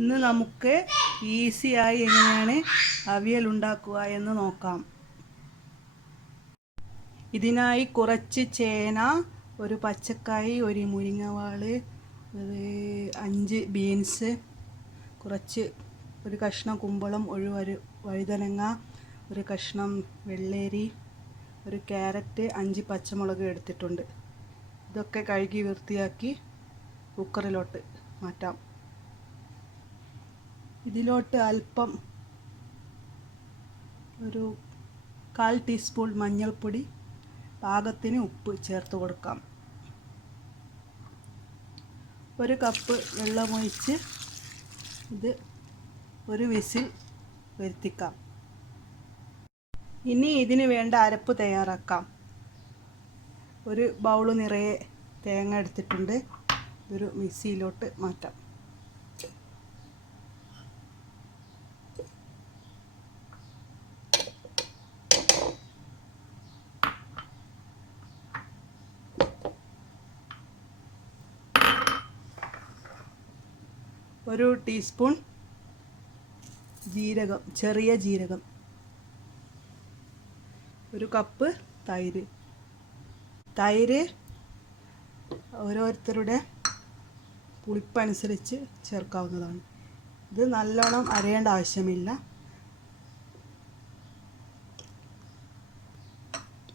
ഇന്ന് നമുക്ക് ഈസിയായി എങ്ങനെയാണ് അവിയൽ ഉണ്ടാക്കുക എന്ന് നോക്കാം. ഇതിനായി കുറച്ച് ചേന, ഒരു പച്ചക്കായി, ഒരു മുരിങ്ങവാള്, 5 ബീൻസ്, ഒരു കഷ്ണം കുമ്പളം, ഒരു വഴുതനങ്ങ, ഒരു കഷ്ണം വെള്ളരി, ഒരു ക്യാരറ്റ്, 5 പച്ചമുളക് എടുത്തിട്ടുണ്ട്. ഇതൊക്കെ കഴുകി വൃത്തിയാക്കി കുക്കറിലോട്ട് മാറ്റാം. ഇതിലോട്ട് അല്പം ഒരു 1/4 ടീസ്പൂൺ മഞ്ഞൾപ്പൊടി, പാകത്തിന് ഉപ്പ് ചേർത്ത് കൊടുക്കാം. 1 കപ്പ് വെള്ളമൊഴിച്ച് ഇത് ഒരു വിസിൽ വരുത്തിക്കാം. ഇനി ഇതിന് വേണ്ട അരപ്പ് തയ്യാറാക്കാം. ഒരു ബൗൾ നിറയെ തേങ്ങ എടുത്തിട്ടുണ്ട്. ഇതൊരു മിക്സിയിലോട്ട് മാറ്റാം. ഒരു ടീസ്പൂൺ ജീരകം, ചെറിയ ജീരകം, 1 കപ്പ് തൈര് ഓരോരുത്തരുടെ പുളിപ്പനുസരിച്ച് ചേർക്കാവുന്നതാണ്. ഇത് നല്ലോണം അരയേണ്ട ആവശ്യമില്ല.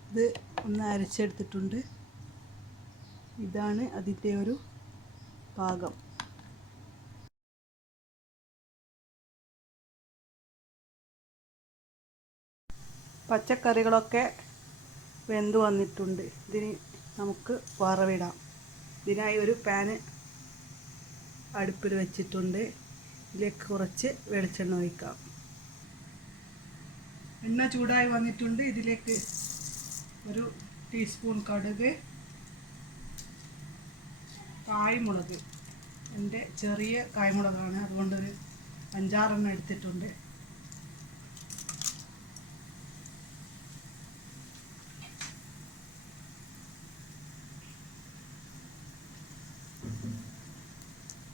ഇത് ഒന്ന് അരച്ചെടുത്തിട്ടുണ്ട്. ഇതാണ് അതിൻ്റെ ഒരു പാകം. പച്ചക്കറികളൊക്കെ വെന്ത് വന്നിട്ടുണ്ട്. ഇതിന് നമുക്ക് വറവിടാം. ഇതിനായി ഒരു പാന് അടുപ്പിൽ വെച്ചിട്ടുണ്ട്. ഇതിലേക്ക് കുറച്ച് വെളിച്ചെണ്ണ ഒഴിക്കാം. എണ്ണ ചൂടായി വന്നിട്ടുണ്ട്. ഇതിലേക്ക് ഒരു ടീസ്പൂൺ കടുക്, കായ്മുളക്, എൻ്റെ ചെറിയ കായ്മുളകാണ്, അതുകൊണ്ടൊരു 5-6 എടുത്തിട്ടുണ്ട്.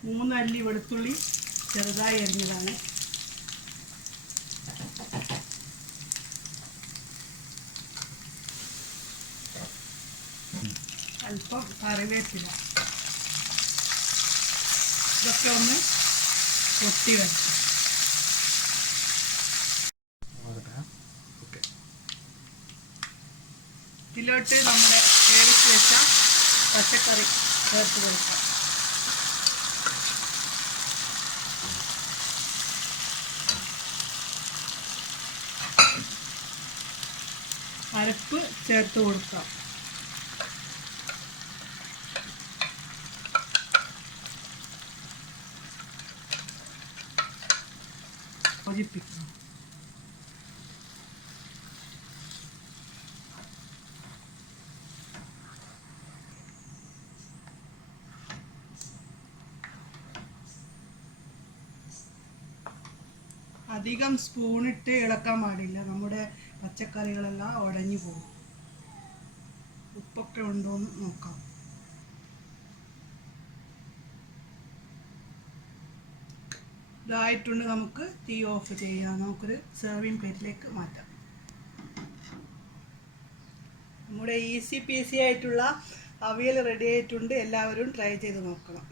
മൂന്ന് അല്ലി വെളുത്തുള്ളി ചെറുതായി അരിഞ്ഞതാണ്. അല്പം കറിവേപ്പില. ഇതൊക്കെ ഒന്ന് പൊട്ടി വെച്ചു. ഇതിലോട്ട് നമ്മുടെ വേവിച്ച് വെച്ച പച്ചക്കറി ചേർത്ത് കൊടുക്കാം. അരപ്പ് ചേർത്ത് കൊടുക്കാം. യോജിപ്പിക്കാം. അധികം സ്പൂണിട്ട് ഇളക്കാൻ പാടില്ല. നമ്മുടെ പച്ചക്കറികളെല്ലാം ഉടഞ്ഞു പോകും. ഉപ്പൊക്കെ ഉണ്ടോയെന്ന് നോക്കാം. ഇതായിട്ടുണ്ട്. നമുക്ക് തീ ഓഫ് ചെയ്യാം. നമുക്കൊരു സെർവിങ് പ്ലേറ്റിലേക്ക് മാറ്റാം. നമ്മുടെ ഈസി പീസി ആയിട്ടുള്ള അവിയൽ റെഡി ആയിട്ടുണ്ട്. എല്ലാവരും ട്രൈ ചെയ്ത് നോക്കണം.